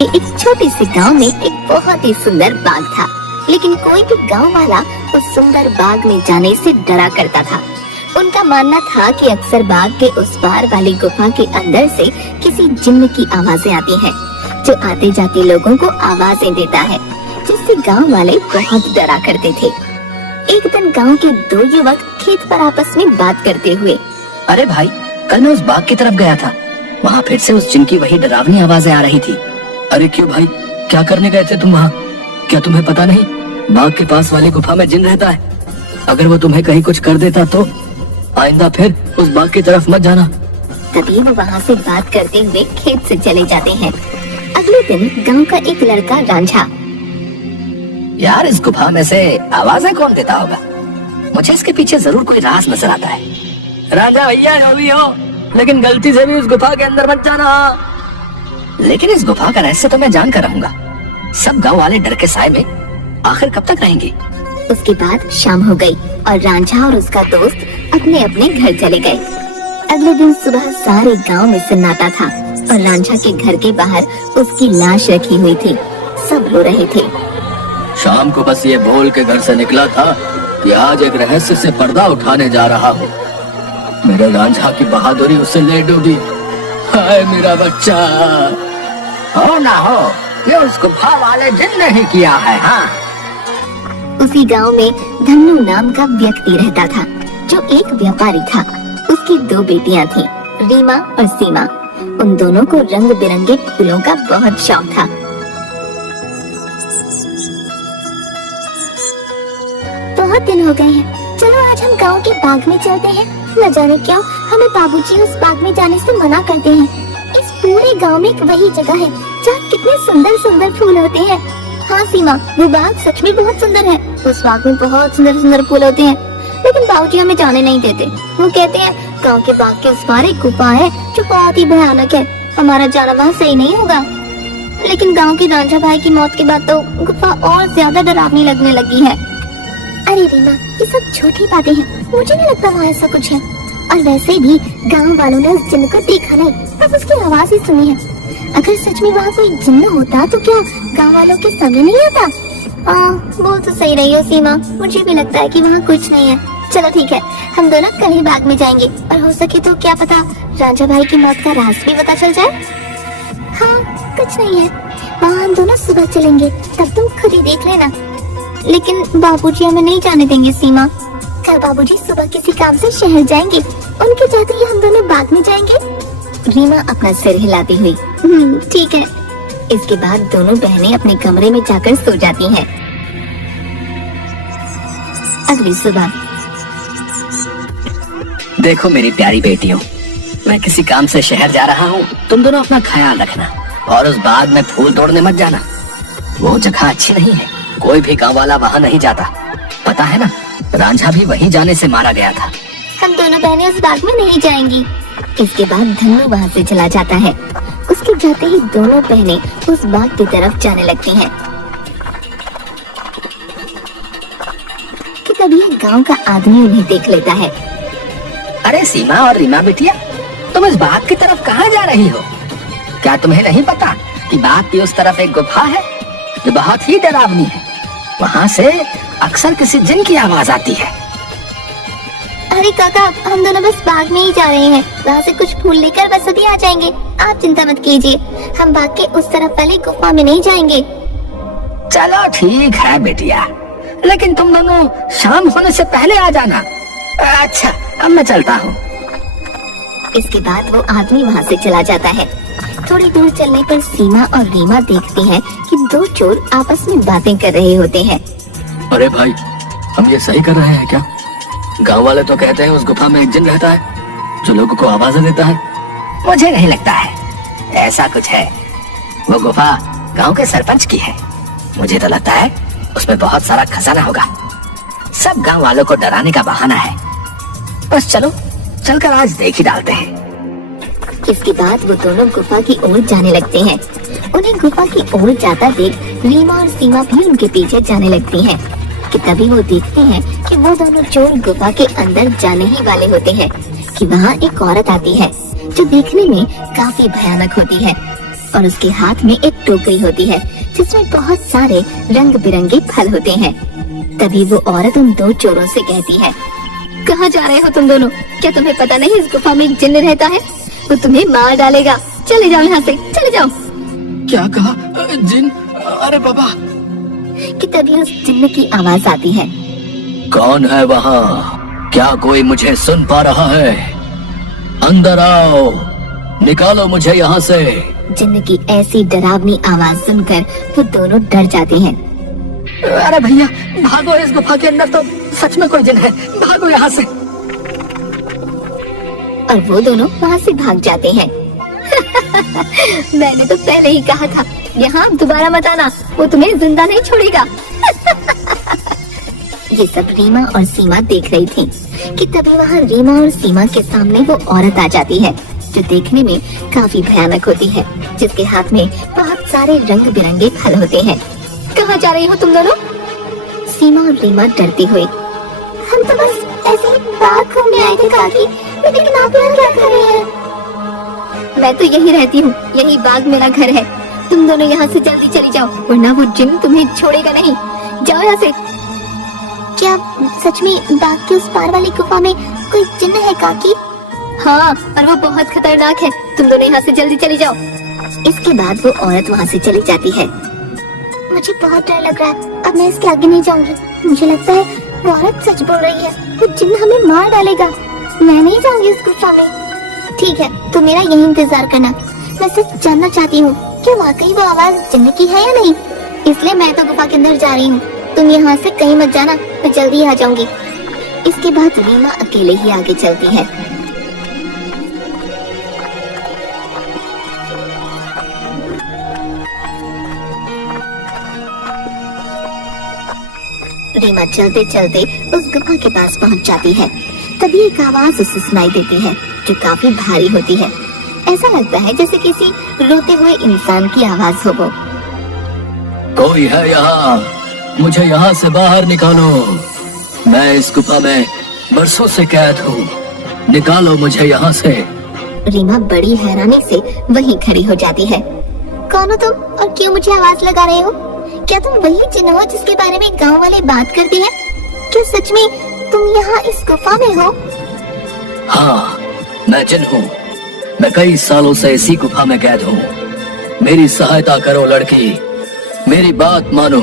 एक छोटे से गांव में एक बहुत ही सुंदर बाग था, लेकिन कोई भी गांव वाला उस सुंदर बाग में जाने से डरा करता था। उनका मानना था कि अक्सर बाग के उस पार वाली गुफा के अंदर से किसी जिन्न की आवाजें आती हैं, जो आते जाते लोगों को आवाजें देता है, जिससे गांव वाले बहुत डरा करते थे। एक दिन गांव के दो युवक खेत पर आपस में बात करते हुए, अरे भाई, कल मैं उस बाग की तरफ गया था, वहाँ फिर से उस जिन की वही डरावनी आवाजें आ रही थी। अरे क्यों भाई, क्या करने गए थे तुम वहाँ? क्या तुम्हें पता नहीं बाग के पास वाली गुफा में जिन रहता है? अगर वो तुम्हें कहीं कुछ कर देता तो आइंदा फिर उस बाग की तरफ मत जाना। तभी वो वहाँ से बात करते हुए खेत से चले जाते हैं। अगले दिन गांव का एक लड़का रांझा, यार इस गुफा में से आवाजें कौन देता होगा? मुझे इसके पीछे जरूर कोई राज नजर आता है। राजा भैया जो भी हो, लेकिन गलती से भी उस गुफा के अंदर मत जाना। लेकिन इस गुफा का रहस्य तो मैं जान कर रहूंगा। सब गांव वाले डर के साए में आखिर कब तक रहेंगे? उसके बाद शाम हो गई और रांझा और उसका दोस्त अपने अपने घर चले गए। अगले दिन सुबह सारे गांव में सन्नाटा था और रांझा के घर के बाहर उसकी लाश रखी हुई थी। सब रो रहे थे। शाम को बस ये बोल के घर से निकला था कि आज एक रहस्य से पर्दा उठाने जा रहा हूँ। मेरे रांझा की बहादुरी उसे ले डूबी। हाय मेरा बच्चा। हो ना हो, ये उस गुफा वाले जिन ने ही किया है। हाँ। उसी गांव में धन्नू नाम का व्यक्ति रहता था, जो एक व्यापारी था। उसकी दो बेटियां थीं, रीमा और सीमा। उन दोनों को रंग बिरंगे फूलों का बहुत शौक था। बहुत दिन हो गए हैं, चलो आज हम गांव के बाग में चलते हैं। न जाने क्यों हमें बाबूजी उस बाग में जाने से मना करते हैं। इस पूरे गांव में एक वही जगह है जहाँ कितने सुंदर सुंदर फूल होते हैं। हाँ सीमा, वो बाग सच में बहुत सुंदर है। उस बाग में बहुत सुंदर सुंदर फूल होते हैं, लेकिन बाबूजी हमें जाने नहीं देते। वो कहते हैं गांव के बाग के उस पार एक गुफा है जो बहुत ही भयानक है, हमारा जाना वहाँ सही नहीं होगा। लेकिन गाँव के रांझा भाई की मौत के बाद तो गुफा और ज्यादा डरावनी लगने लगी है। अरे रीमा, ये सब झूठी बातें हैं, मुझे नहीं लगता वहाँ ऐसा कुछ है। और वैसे भी गांव वालों ने उस जिन्न को देखा नहीं, बस उसकी आवाज ही सुनी है। अगर सच में वहाँ कोई जिन्न होता तो क्या गांव वालों के सामने नहीं आता? बोल तो सही रही हो सीमा, मुझे भी लगता है कि वहाँ कुछ नहीं है। चलो ठीक है, हम दोनों कल ही बाग में जाएंगे और हो सके तो क्या पता रांझा भाई की मौत का राज भी पता चल जाए। हाँ, कुछ नहीं है, वहाँ हम दोनों सुबह चलेंगे, तब तुम खुद ही देख लेना। लेकिन बाबूजी हमें नहीं जाने देंगे सीमा। कल बाबूजी सुबह किसी काम से शहर जाएंगे, उनके जाते ही हम दोनों बाग में जाएंगे। रीमा अपना सिर हिलाती हुई, ठीक है। इसके बाद दोनों बहनें अपने कमरे में जाकर सो जाती हैं। अगली सुबह, देखो मेरी प्यारी बेटियों, मैं किसी काम से शहर जा रहा हूँ। तुम दोनों अपना ख्याल रखना और उस बाग में फूल तोड़ने मत जाना। वो जगह अच्छी नहीं है, कोई भी गाँव वाला वहाँ नहीं जाता। पता है ना, रांझा भी वहीं जाने से मारा गया था। हम दोनों बहनें उस बाग में नहीं जाएंगी। इसके बाद धन्नू वहाँ से चला जाता है। उसके जाते ही दोनों बहनें उस बाग की तरफ जाने लगती हैं कि तभी एक गांव का आदमी उन्हें देख लेता है। अरे सीमा और रीमा बेटिया, तुम इस बाग की तरफ कहाँ जा रही हो? क्या तुम्हें नहीं पता कि बाग की उस तरफ एक गुफा है जो बहुत ही डरावनी है? वहाँ से अक्सर किसी जिन की आवाज आती है। अरे काका, हम दोनों बस बाग में ही जा रहे हैं, वहाँ से कुछ फूल लेकर बस अभी आ जाएंगे। आप चिंता मत कीजिए, हम बाग के उस तरफ वाली गुफा में नहीं जाएंगे। चलो ठीक है बेटिया, लेकिन तुम दोनों शाम होने से पहले आ जाना। अच्छा, अब मैं चलता हूँ। इसके बाद वो आदमी वहाँ से चला जाता है। थोड़ी दूर चलने पर सीमा और रीमा देखती हैं कि दो चोर आपस में बातें कर रहे होते हैं। अरे भाई, हम ये सही कर रहे हैं क्या? गांव वाले तो कहते हैं उस गुफा में एक जिन रहता है जो लोगों को आवाजें देता है। मुझे नहीं लगता है ऐसा कुछ है। वो गुफा गांव के सरपंच की है। मुझे तो लगता है उसमें बहुत सारा खजाना होगा। सब गांव वालों को डराने का बहाना है। बस चलो, चलकर आज देख ही डालते हैं। इसके बाद वो दोनों गुफा की ओर जाने लगते हैं। उन्हें गुफा की ओर जाता देख रीमा और सीमा भी उनके पीछे जाने लगती हैं। कि तभी वो देखते हैं कि वो दोनों चोर गुफा के अंदर जाने ही वाले होते हैं कि वहाँ एक औरत आती है जो देखने में काफी भयानक होती है। और उसके हाथ में एक टोकरी होती है जिसमें बहुत सारे रंग बिरंगे फल होते हैं। तभी वो औरत उन दो चोरों से कहती है, कहाँ जा रहे हो तुम दोनों? क्या तुम्हें पता नहीं इस गुफा में एक जिन्न रहता है? वो तुम्हें मार डालेगा। चले जाओ यहाँ से, चले जाओ। क्या कहा? जिन? अरे बाबा। कि तभी उस जिन्न की आवाज आती है, कौन है वहाँ? क्या कोई मुझे सुन पा रहा है? अंदर आओ, निकालो मुझे यहाँ से। जिन्न की ऐसी डरावनी आवाज सुनकर वो दोनों डर जाते हैं। अरे भैया भागो, इस गुफा के अंदर तो सच में कोई जिन है, भागो यहाँ से। और वो दोनों वहाँ से भाग जाते हैं। मैंने तो पहले ही कहा था, यहाँ दोबारा मत आना, वो तुम्हें जिंदा नहीं छोड़ेगा। ये सब रीमा और सीमा देख रही थी कि तभी वहाँ रीमा और सीमा के सामने वो औरत आ जाती है जो देखने में काफी भयानक होती है, जिसके हाथ में बहुत सारे रंग बिरंगे फल होते हैं। कहाँ जा रही हो तुम दोनों? सीमा और रीमा डरती हुई, हम तो बस ऐसे ही बाग घूमने आए थे काकी, लेकिन आप यहाँ क्या कर रहे हैं? मैं तो यही रहती हूँ, यही बाग मेरा घर है। तुम दोनों यहाँ से जल्दी चली जाओ, वरना वो जिन तुम्हें छोड़ेगा नहीं। जाओ यहाँ से। क्या सच में बाग के उस पार वाली गुफा में कोई जिन्न है काकी? हाँ, और वो बहुत खतरनाक है। तुम दोनों यहाँ से जल्दी चली जाओ। इसके बाद वो औरत वहाँ से चली जाती है। मुझे बहुत डर लग रहा है, अब मैं इसके आगे नहीं जाऊंगी। मुझे लगता है वो औरत सच बोल रही है, वो जिन्न हमें मार डालेगा। मैं नहीं जाऊंगी उस गुफा में। ठीक है, तो मेरा यही इंतजार करना। मैं सिर्फ जानना चाहती हूँ कि वाकई वो आवाज जिन्न की है या नहीं, इसलिए मैं तो गुफा के अंदर जा रही हूँ। तुम यहाँ से कहीं मत जाना, मैं जल्दी आ जाऊंगी। इसके बाद रीमा अकेले ही आगे चलती है। रीमा चलते चलते उस गुफा के पास पहुंच जाती है। तभी एक आवाज उसे सुनाई देती है जो काफी भारी होती है। ऐसा लगता है जैसे किसी रोते हुए इंसान की आवाज हो वो। कोई है यहाँ? मुझे यहाँ से बाहर निकालो। मैं इस गुफा में बरसों से कैद हूँ, निकालो मुझे यहाँ से। रीमा बड़ी हैरानी से वहीं खड़ी हो जाती है। कौन हो तुम और क्यों मुझे आवाज लगा रहे हो? क्या तुम वही जिन्न हो जिसके बारे में गांव वाले बात करते हैं? क्या सच में तुम यहाँ इस गुफा में हो? हाँ, मैं जिन हूँ। मैं कई सालों से इसी गुफा में कैद हूँ। मेरी सहायता करो लड़की, मेरी बात मानो।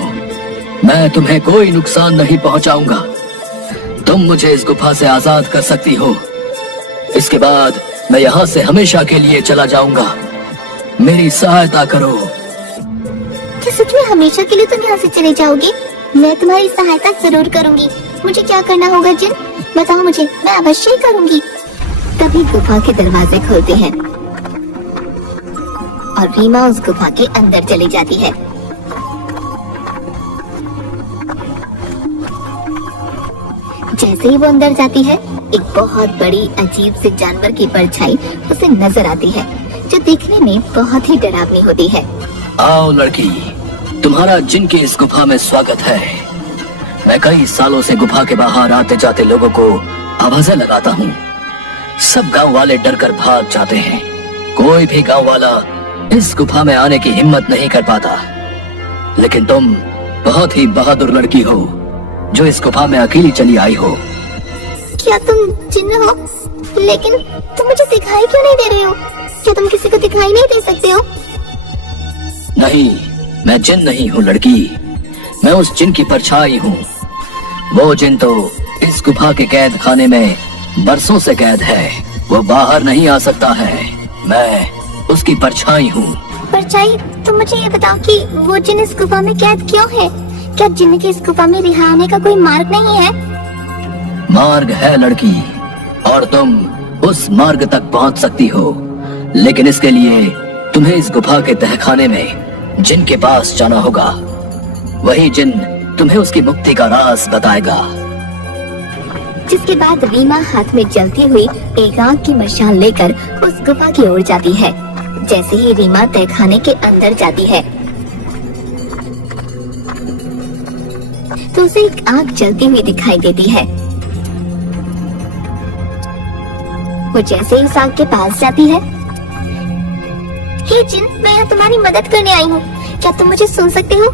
मैं तुम्हें कोई नुकसान नहीं पहुँचाऊंगा। तुम मुझे इस गुफा से आजाद कर सकती हो। इसके बाद मैं यहाँ से हमेशा के लिए चला जाऊंगा। मेरी सहायता करो। क्या सच में हमेशा के लिए तुम यहाँ से चले जाओगे? मैं तुम्हारी सहायता जरूर करूंगी। मुझे क्या करना होगा जिन? बताओ मुझे, मैं अवश्य ही करूंगी। तभी गुफा के दरवाजे खुलते हैं और रीमा उस गुफा के अंदर चली जाती है। जैसे ही वो अंदर जाती है, एक बहुत बड़ी अजीब से जानवर की परछाई उसे नजर आती है जो दिखने में बहुत ही डरावनी होती है। आओ लड़की, तुम्हारा जिन की इस गुफा में स्वागत है। मैं कई सालों से गुफा के बाहर आते जाते लोगों को आवाजें लगाता हूँ। सब गांव वाले डर कर भाग जाते हैं। कोई भी गांव वाला इस गुफा में आने की हिम्मत नहीं कर पाता। लेकिन तुम बहुत ही बहादुर लड़की हो जो इस गुफा में अकेली चली आई हो। क्या तुम जिन्न हो? लेकिन तुम मुझे दिखाई क्यों नहीं दे रहे हो? क्या तुम किसी को दिखाई नहीं दे सकते हो? नहीं, मैं जिन नहीं हूँ लड़की, मैं उस जिन की परछाई हूँ। वो जिन तो इस गुफा के कैद खाने में बरसों से कैद है, वो बाहर नहीं आ सकता है। मैं उसकी परछाई हूँ। परछाई? तुम मुझे ये बताओ कि वो जिन इस गुफा में कैद क्यों है? क्या जिन्न के इस गुफा में रिहा होने का कोई मार्ग नहीं है? मार्ग है लड़की, और तुम उस मार्ग तक पहुँच सकती हो, लेकिन इसके लिए तुम्हें इस गुफा के तहखाने में जिन के पास जाना होगा। वही जिन तुम्हें उसकी मुक्ति का राज बताएगा। जिसके बाद रीमा हाथ में जलती हुई एक आग की मशाल लेकर उस गुफा की ओर जाती है। जैसे ही रीमा तहखाने के अंदर जाती है तो उसे एक आग जलती हुई दिखाई देती है। वो जैसे ही उस आग के पास जाती है हे जिन, मैं यहाँ तुम्हारी मदद करने आई हूँ। क्या तुम मुझे सुन सकते हो?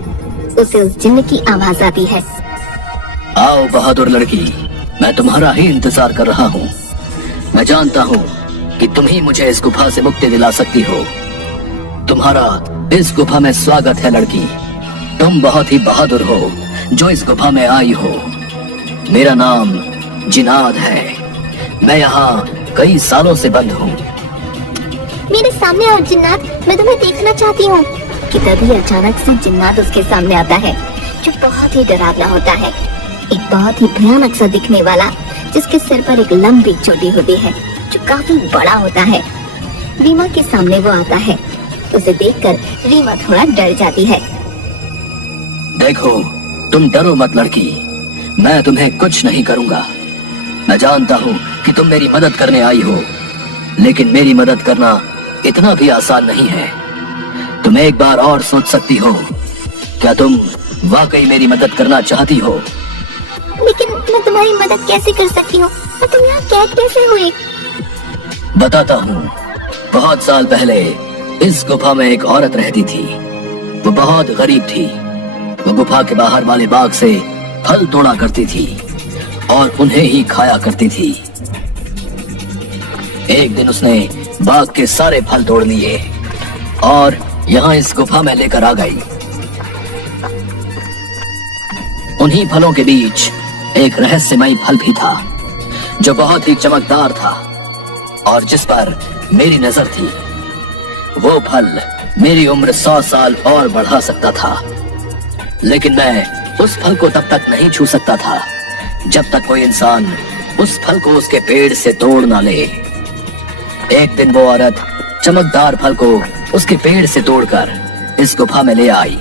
उसे उस जिन्न की आवाज आती है। आओ बहादुर लड़की, मैं तुम्हारा ही इंतजार कर रहा हूँ। मैं जानता हूँ कि तुम ही मुझे इस गुफा से मुक्ति दिला सकती हो। तुम्हारा इस गुफा में स्वागत है लड़की। तुम बहुत ही बहादुर हो जो इस गुफा में आई हो। मेरा नाम जिनाद है। मैं यहाँ कई सालों से बंद हूँ। मेरे सामने आओ जिन्नात, मैं तुम्हें देखना चाहती हूँ। कि तभी अचानक से जिन्नात उसके सामने आता है, जो बहुत ही डरावना होता है। एक बहुत ही भयानक सा दिखने वाला, जिसके सिर पर एक लंबी चोटी होती है जो काफी बड़ा होता है। रीमा के सामने वो आता है। उसे देखकर रीमा थोड़ा डर जाती है। देखो, तुम डरो मत लड़की, मैं तुम्हें कुछ नहीं करूंगा। मैं जानता हूँ कि तुम मेरी मदद करने आई हो, लेकिन मेरी मदद करना इतना भी आसान नहीं है। तुम एक बार और सोच सकती हो। क्या तुम वाकई मेरी मदद करना चाहती हो? लेकिन मैं तुम्हारी मदद कैसे कर सकती हूँ? और तुम यहाँ कैद कैसे हुए? बताता हूँ। बहुत साल पहले इस गुफा में एक औरत रहती थी। वो बहुत गरीब थी। वो गुफा के बाहर वाले बाग से फल तोड़ा करती थी और उन्हें ही खाया करती थी। एक दिन उसने बाग के सारे फल तोड़ लिए और यहाँ इस गुफा में लेकर आ गई। उन्हीं फलों के बीच एक रहस्यमयी फल भी था, जो बहुत ही चमकदार था और जिस पर मेरी नजर थी। वो फल मेरी उम्र 100 साल और बढ़ा सकता था, लेकिन मैं उस फल को तब तक नहीं छू सकता था जब तक कोई इंसान उस फल को उसके पेड़ से तोड़ ना ले। एक दिन वो औरत चमकदार फल को उसके पेड़ से तोड़कर इस गुफा में ले आई।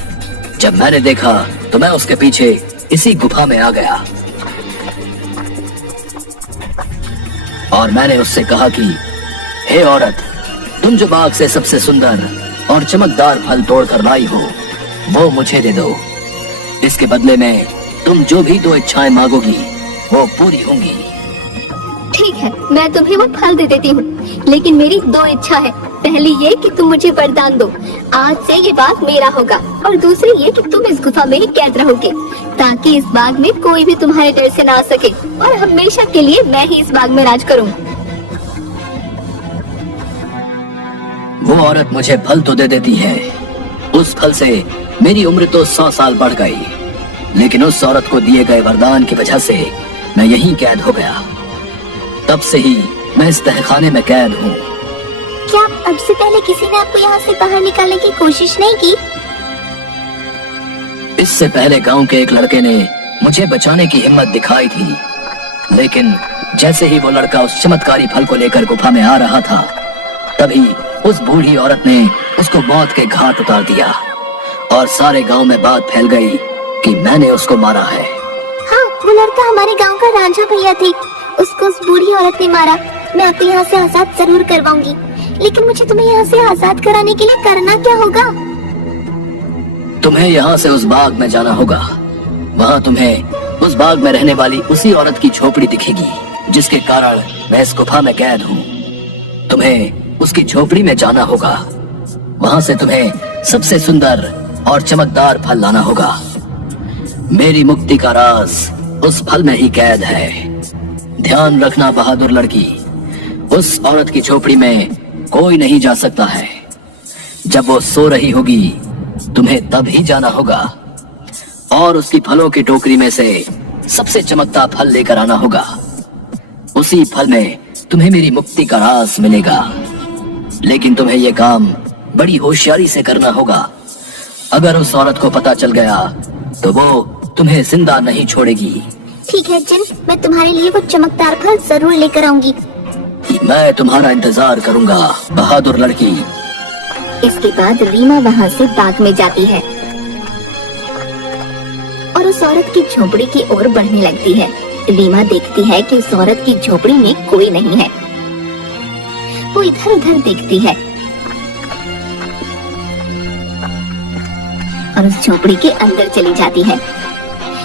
जब मैंने देखा तो मैं उसके पीछे इसी गुफा में आ गया और मैंने उससे कहा कि हे औरत, तुम जो बाग से सबसे सुंदर और चमकदार फल तोड़कर लाई हो, वो मुझे दे दो। इसके बदले में तुम जो भी 2 इच्छाएं मांगोगी वो पूरी होंगी। ठीक है, मैं तुम्हें वो फल दे देती हूँ, लेकिन मेरी 2 इच्छा है। पहली ये कि तुम मुझे वरदान दो, आज से ये बाग मेरा होगा, और दूसरी ये कि तुम इस गुफा में ही कैद रहोगे, ताकि इस बाग में कोई भी तुम्हारे डर से ना आ सके और हमेशा के लिए मैं ही इस बाग में राज करूँ। वो औरत मुझे फल तो दे देती है। उस फल से मेरी उम्र तो 100 साल बढ़ गई, लेकिन उस औरत को दिए गए वरदान की वजह से मैं यहीं कैद हो गया। तब से ही मैं इस तहखाने में कैद हूँ। क्या अब से पहले किसी ने आपको यहाँ से बाहर निकालने की कोशिश नहीं की? इससे पहले गांव के एक लड़के ने मुझे बचाने की हिम्मत दिखाई थी, लेकिन जैसे ही वो लड़का उस चमत्कारी फल को लेकर गुफा में आ रहा था, तभी उस बूढ़ी औरत ने उसको मौत के घाट उतार दिया और सारे गांव में बात फैल गई कि मैंने उसको मारा है। हाँ, वो लड़का हमारे गांव का रांझा भैया थी। उसको उस बूढ़ी औरत ने मारा। मैं आपको यहाँ से आजाद जरूर करवाऊंगी, लेकिन मुझे तुम्हें यहाँ से आजाद कराने के लिए करना क्या होगा? तुम्हें यहाँ से उस बाग में जाना होगा। वहाँ तुम्हें उस बाग में रहने वाली उसी औरत की झोपड़ी दिखेगी, जिसके कारण मैं इस गुफा में कैद हूँ। तुम्हें उसकी झोपड़ी में जाना होगा। वहाँ से तुम्हें सबसे सुंदर और चमकदार फल लाना होगा। मेरी मुक्ति का राज उस फल में ही कैद है। ध्यान रखना बहादुर लड़की, उस औरत की झोपड़ी में कोई नहीं जा सकता है। जब वो सो रही होगी तुम्हें तब ही जाना होगा और उसकी फलों की टोकरी में से सबसे चमकता फल लेकर आना होगा। उसी फल में तुम्हें मेरी मुक्ति का राज मिलेगा, लेकिन तुम्हें यह काम बड़ी होशियारी से करना होगा। अगर उस औरत को पता चल गया तो वो तुम्हें जिंदा नहीं छोड़ेगी। ठीक है जिन, मैं तुम्हारे लिए वो चमकदार फल जरूर लेकर आऊंगी। मैं तुम्हारा इंतजार करूंगा बहादुर लड़की। इसके बाद रीमा वहाँ से बाग में जाती है और उस औरत की झोपड़ी की ओर बढ़ने लगती है। रीमा देखती है कि उस औरत की झोपड़ी में कोई नहीं है। वो इधर उधर देखती है और उस झोपड़ी के अंदर चली जाती है।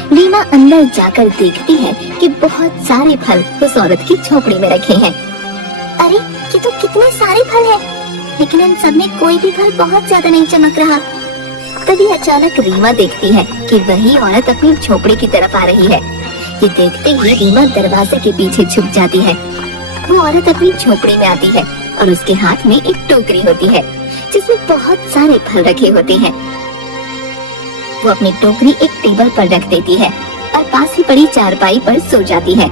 रीमा अंदर जाकर देखती है कि बहुत सारे फल उस औरत की झोपड़ी में रखे हैं। अरे, ये तो कितने सारे फल हैं। लेकिन इन सब में कोई भी फल बहुत ज्यादा नहीं चमक रहा। तभी अचानक रीमा देखती है कि वही औरत अपनी झोपड़ी की तरफ आ रही है। ये देखते ही रीमा दरवाजे के पीछे छुप जाती है। वो औरत अपनी झोपड़ी में आती है और उसके हाथ में एक टोकरी होती है जिसमें बहुत सारे फल रखे होते हैं। वो अपनी टोकरी एक टेबल पर रख देती है और पास ही पड़ी चारपाई पर सो जाती है।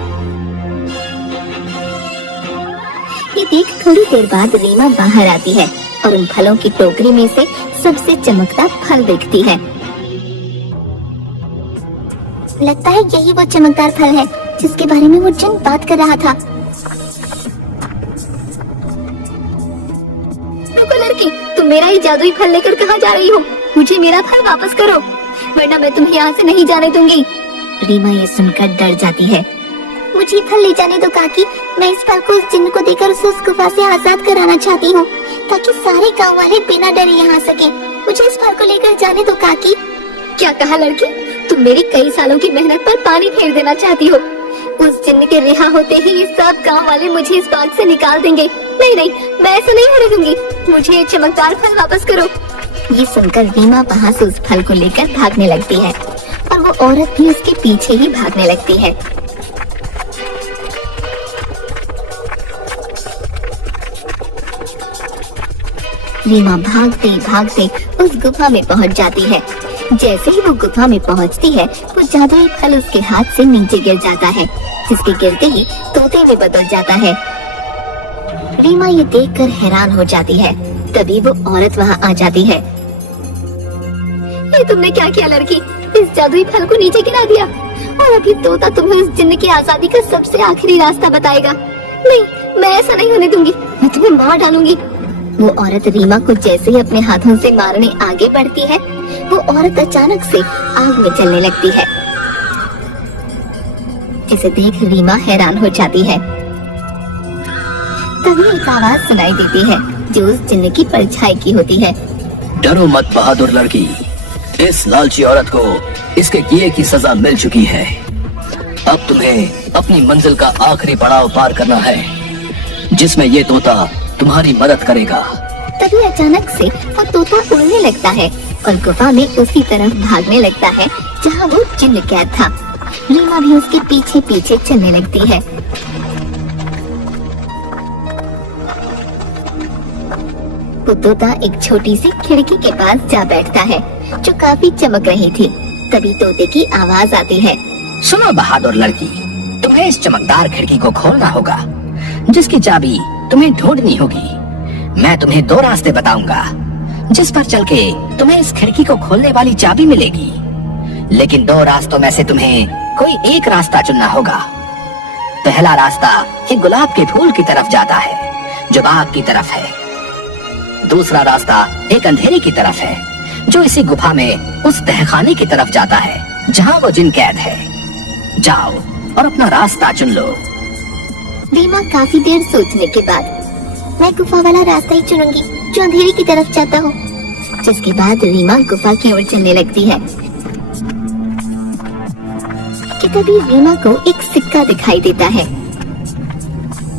ये देख थोड़ी देर बाद रीमा बाहर आती है और उन फलों की टोकरी में से सबसे चमकता फल देखती है। लगता है यही वो चमकदार फल है जिसके बारे में वो जिन बात कर रहा था। रुको लड़की, तुम मेरा ही जादुई फल लेकर कहाँ जा रही हो? मुझे मेरा फल वापस करो, वरना मैं तुम्हें यहाँ से नहीं जाने दूंगी। रीमा ये सुनकर डर जाती है। मुझे फल ले जाने दो काकी, मैं इस फल को उस जिन्न को देकर उसे उस गुफा से आजाद कराना चाहती हूँ ताकि सारे गांव वाले बिना डरे यहाँ सके। मुझे इस फल को लेकर जाने दो काकी। क्या कहा लड़की? तुम मेरी कई सालों की मेहनत पर पानी फेर देना चाहती हो? उस जिन्न के रिहा होते ही ये सब गांव वाले मुझे इस बाग से निकाल देंगे। नहीं नहीं, मैं ऐसा नहीं होने दूंगी। मुझे ये चमकदार फल वापस करो। ये सुनकर रीमा वहाँ से उस फल को लेकर भागने लगती है और वो औरत भी उसके पीछे ही भागने लगती है। रीमा भागते भागते उस गुफा में पहुंच जाती है। जैसे ही वो गुफा में पहुंचती है, वो जादुई फल उसके हाथ से नीचे गिर जाता है, जिसके गिरते ही तोते में बदल जाता है। रीमा ये देखकर हैरान हो जाती है। तभी वो औरत वहाँ आ जाती है। ये तुमने क्या किया लड़की? इस जादुई फल को नीचे गिरा दिया और अभी तोता तुम्हें इस जिन्न की आजादी का सबसे आखिरी रास्ता बताएगा। नहीं, मैं ऐसा नहीं होने दूंगी, मैं तुम्हें मार डालूंगी। वो औरत रीमा को जैसे ही अपने हाथों से मारने आगे बढ़ती है, वो औरत अचानक से आग में जलने लगती है, जिसे देख रीमा हैरान हो जाती है। तभी एक आवाज सुनाई देती है जो उस जिन्न की परछाई की होती है। डरो मत बहादुर लड़की, इस लालची औरत को इसके किए की सजा मिल चुकी है। अब तुम्हें अपनी मंजिल का आखिरी पड़ाव पार करना है, जिसमें ये तोता तुम्हारी मदद करेगा। तभी अचानक से वो तोता उड़ने लगता है और गुफा में उसी तरफ भागने लगता है जहाँ वो जिन्न कैद था। रीमा भी उसके पीछे पीछे चलने लगती है। वो तोता एक छोटी सी खिड़की के पास जा बैठता है जो काफी चमक रही थी। तभी तोते की आवाज आती है। सुनो बहादुर लड़की, तुम्हें इस चमकदार खिड़की को खोलना होगा, जिसकी चाबी तुम्हें ढूंढनी होगी। मैं तुम्हें दो रास्ते बताऊंगा, जिस पर चल के तुम्हें इस खिड़की को खोलने वाली चाबी मिलेगी। लेकिन दो रास्तों में से तुम्हें कोई एक रास्ता चुनना होगा। पहला रास्ता एक गुलाब के फूल की तरफ जाता है, जो बाग की तरफ है। दूसरा रास्ता एक अंधेरे की तरफ है, जो इसी गुफा में उस तहखाने की तरफ जाता है, जहाँ वो जिन कैद है। जाओ और अपना रास्ता चुन लो। रीमा काफी देर सोचने के बाद, मैं गुफा वाला रास्ता ही चुनूंगी जो अंधेरे की तरफ जाता हो। जिसके बाद रीमा गुफा की ओर चलने लगती है कि तभी रीमा को एक सिक्का दिखाई देता है।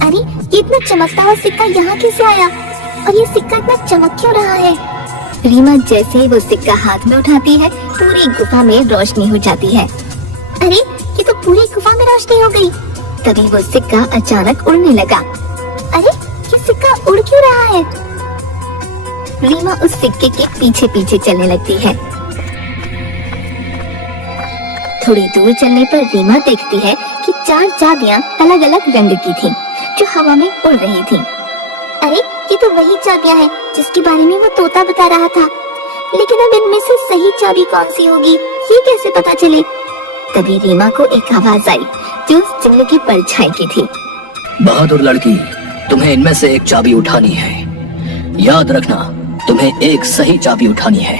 अरे, ये इतना चमकता हुआ सिक्का यहाँ कैसे आया? और ये सिक्का इतना चमक क्यों रहा है? रीमा जैसे ही वो सिक्का हाथ में उठाती है, पूरी गुफा में रोशनी हो जाती है। अरे, ये तो पूरी गुफा में रोशनी हो गई। तभी वो सिक्का अचानक उड़ने लगा। अरे, ये सिक्का उड़ क्यों रहा है? रीमा उस सिक्के के पीछे पीछे चलने लगती है। थोड़ी दूर चलने पर रीमा देखती है कि 4 चाबियां अलग अलग रंग की थीं, जो हवा में उड़ रही थीं। अरे, ये तो वही चाबियां हैं जिसके बारे में वो तोता बता रहा था। लेकिन अब इनमें से सही चाबी कौन सी होगी, ये कैसे पता चले? तभी रीमा को एक आवाज आई जो उस जिन्न की परछाई की थी। बहादुर लड़की, तुम्हें इनमें से एक चाबी उठानी है। याद रखना, तुम्हें एक सही चाबी उठानी है।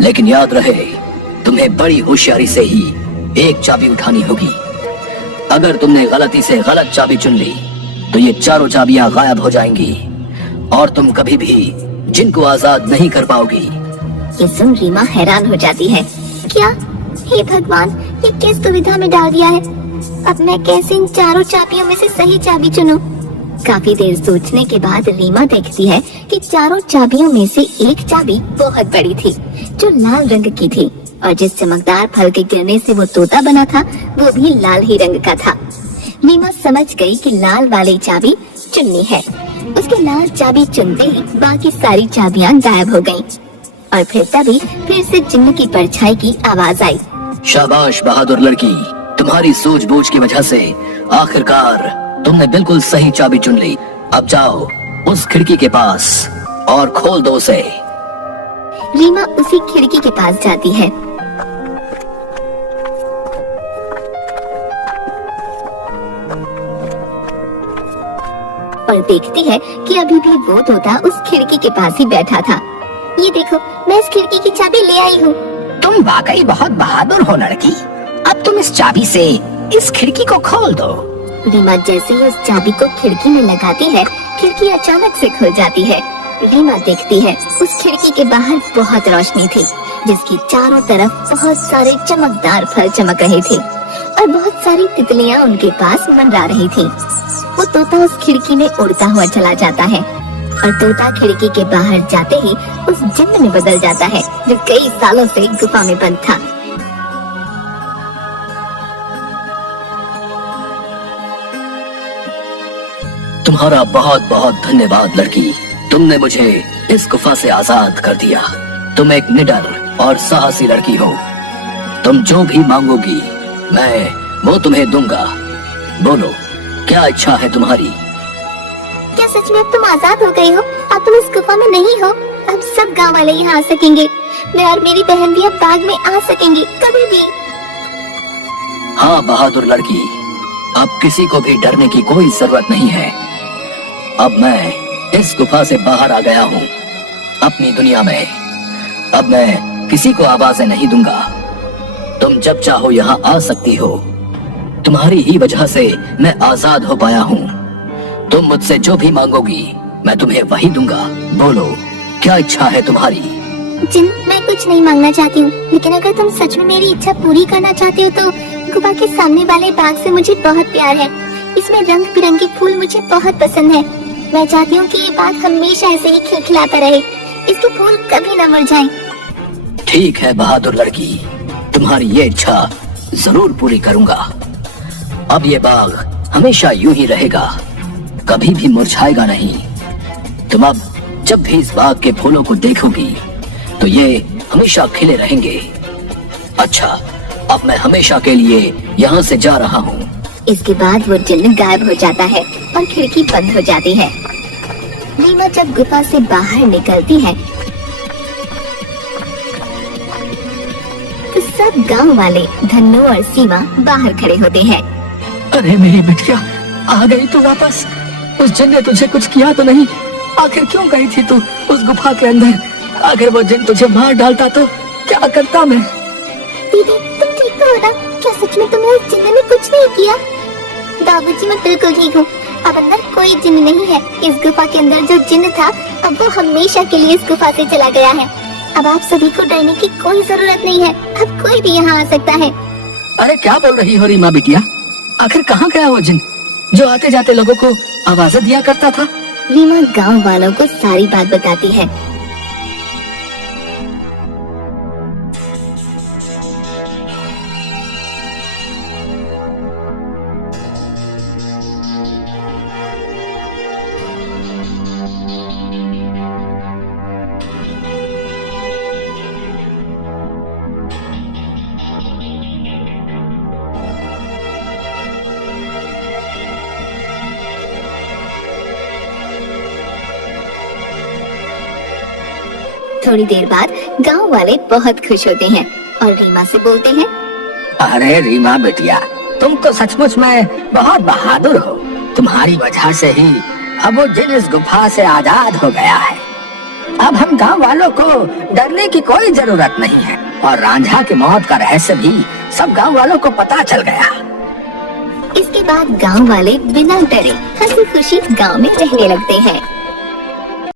लेकिन याद रहे, तुम्हें बड़ी होशियारी से ही एक चाबी उठानी होगी। अगर तुमने गलती से गलत चाबी चुन ली, तो ये चारों चाबियां गायब हो जाएंगी और तुम कभी भी जिनको आजाद नहीं कर पाओगी। ये सुन रीमा हैरान हो जाती है। क्या? हे भगवान, ये किस दुविधा में डाल दिया है? अब मैं कैसे इन चारों चाबियों में से सही चाबी चुनूं? काफी देर सोचने के बाद रीमा देखती है कि चारों चाबियों में से एक चाबी बहुत बड़ी थी, जो लाल रंग की थी, और जिस चमकदार फल के गिरने से वो तोता बना था वो भी लाल ही रंग का था। रीमा समझ गई कि लाल वाली चाबी चुननी है। उसकी लाल चाबी चुनते ही बाकी सारी चाबियां गायब हो गईं। और फिर से जिन्न की परछाई की आवाज आई। शाबाश बहादुर लड़की, तुम्हारी सूझबूझ की वजह से आखिरकार तुमने बिल्कुल सही चाबी चुन ली। अब जाओ उस खिड़की के पास और खोल दो उसे। रीमा उसी खिड़की के पास जाती है। और देखती है कि अभी भी वो तोता उस खिड़की के पास ही बैठा था। ये देखो, मैं इस खिड़की की चाबी ले आई हूँ। तुम वाकई बहुत बहादुर हो लड़की। अब तुम इस चाबी से इस खिड़की को खोल दो। रीमा जैसे ही उस चाबी को खिड़की में लगाती है, खिड़की अचानक से खुल जाती है। रीमा देखती है उस खिड़की के बाहर बहुत रोशनी थी, जिसकी चारों तरफ बहुत सारे चमकदार फल चमक रहे थे और बहुत सारी तितलियां उनके पास मंडरा रही थी। वो तोता उस खिड़की में उड़ता हुआ चला जाता है और तोता खिड़की के बाहर जाते ही उस जिन्न में बदल जाता है, जो कई सालों से गुफा में बंद था। तुम्हारा बहुत बहुत धन्यवाद लड़की, तुमने मुझे इस गुफा से आजाद कर दिया। तुम एक निडर और साहसी लड़की हो। तुम जो भी मांगोगी मैं वो तुम्हें दूंगा। बोलो क्या इच्छा है तुम्हारी? क्या सच में अब तुम आजाद हो गई हो? अब तुम इस गुफा में नहीं हो। अब सब गांव वाले यहाँ आ सकेंगे। मैं और मेरी बहन भी अब बाग में आ सकेंगी कभी भी। हाँ बहादुर लड़की, अब किसी को भी डरने की कोई जरूरत नहीं है। अब मैं इस गुफा से बाहर आ गया हूँ अपनी दुनिया में। अब मैं किसी को आवाजें नहीं दूंगा। तुम जब चाहो यहाँ आ सकती हो। तुम्हारी ही वजह से मैं आजाद हो पाया हूँ। तुम मुझसे जो भी मांगोगी मैं तुम्हें वही दूंगा। बोलो क्या इच्छा है तुम्हारी? जिन, मैं कुछ नहीं मांगना चाहती हूँ, लेकिन अगर तुम सच में मेरी इच्छा पूरी करना चाहते हो तो गुफा के सामने वाले बाग से मुझे बहुत प्यार है। इसमें रंग बिरंगे फूल मुझे बहुत पसंद है। मैं चाहती हूँ कि ये बाग हमेशा ऐसे ही खिलखिलाता रहे, इसके फूल कभी न मर जाएं। ठीक है बहादुर लड़की, तुम्हारी ये इच्छा जरूर पूरी करूंगा। अब ये बाग हमेशा यूं ही रहेगा, कभी भी मुरझाएगा नहीं। तुम अब जब भी इस बाग के फूलों को देखोगी तो ये हमेशा खिले रहेंगे। अच्छा, अब मैं हमेशा के लिए यहाँ से जा रहा हूँ। इसके बाद वो जिन्न गायब हो जाता है और खिड़की बंद हो जाती है। रीमा जब गुफा से बाहर निकलती है तो सब गांव वाले धन्नू और सीमा बाहर खड़े होते हैं। अरे मेरी बिटिया, आ गई तू वापस? उस जिन ने तुझे कुछ किया तो नहीं? आखिर क्यों गई थी तू उस गुफा के अंदर? अगर वो जिन तुझे मार डालता तो क्या करता मैं? दीदी, तुम ठीक तो हो ना? क्या सच में तुम्हें उस जिन्न ने कुछ नहीं किया? बाबूजी, मैं बिल्कुल ठीक हूँ। अब अंदर कोई जिन्न नहीं है। इस गुफा के अंदर जो जिन्न था अब वो हमेशा के लिए इस गुफा से चला गया है। अब आप सभी को डरने की कोई जरूरत नहीं है। अब कोई भी यहाँ आ सकता है। अरे क्या बोल रही हो रीमा बिटिया? आखिर कहाँ गया वो जिन जो आते जाते लोगों को आवाजें दिया करता था? रीमा गांव वालों को सारी बात बताती है। थोड़ी देर बाद गांव वाले बहुत खुश होते हैं और रीमा से बोलते हैं, अरे रीमा बेटिया, तुम तो सचमुच में बहुत बहादुर हो। तुम्हारी वजह से ही अब वो जिन इस गुफा से आजाद हो गया है। अब हम गांव वालों को डरने की कोई जरूरत नहीं है और रांझा की मौत का रहस्य भी सब गांव वालों को पता चल गया। इसके बाद गांव वाले बिना डरे हंसी खुशी गांव में रहने लगते हैं।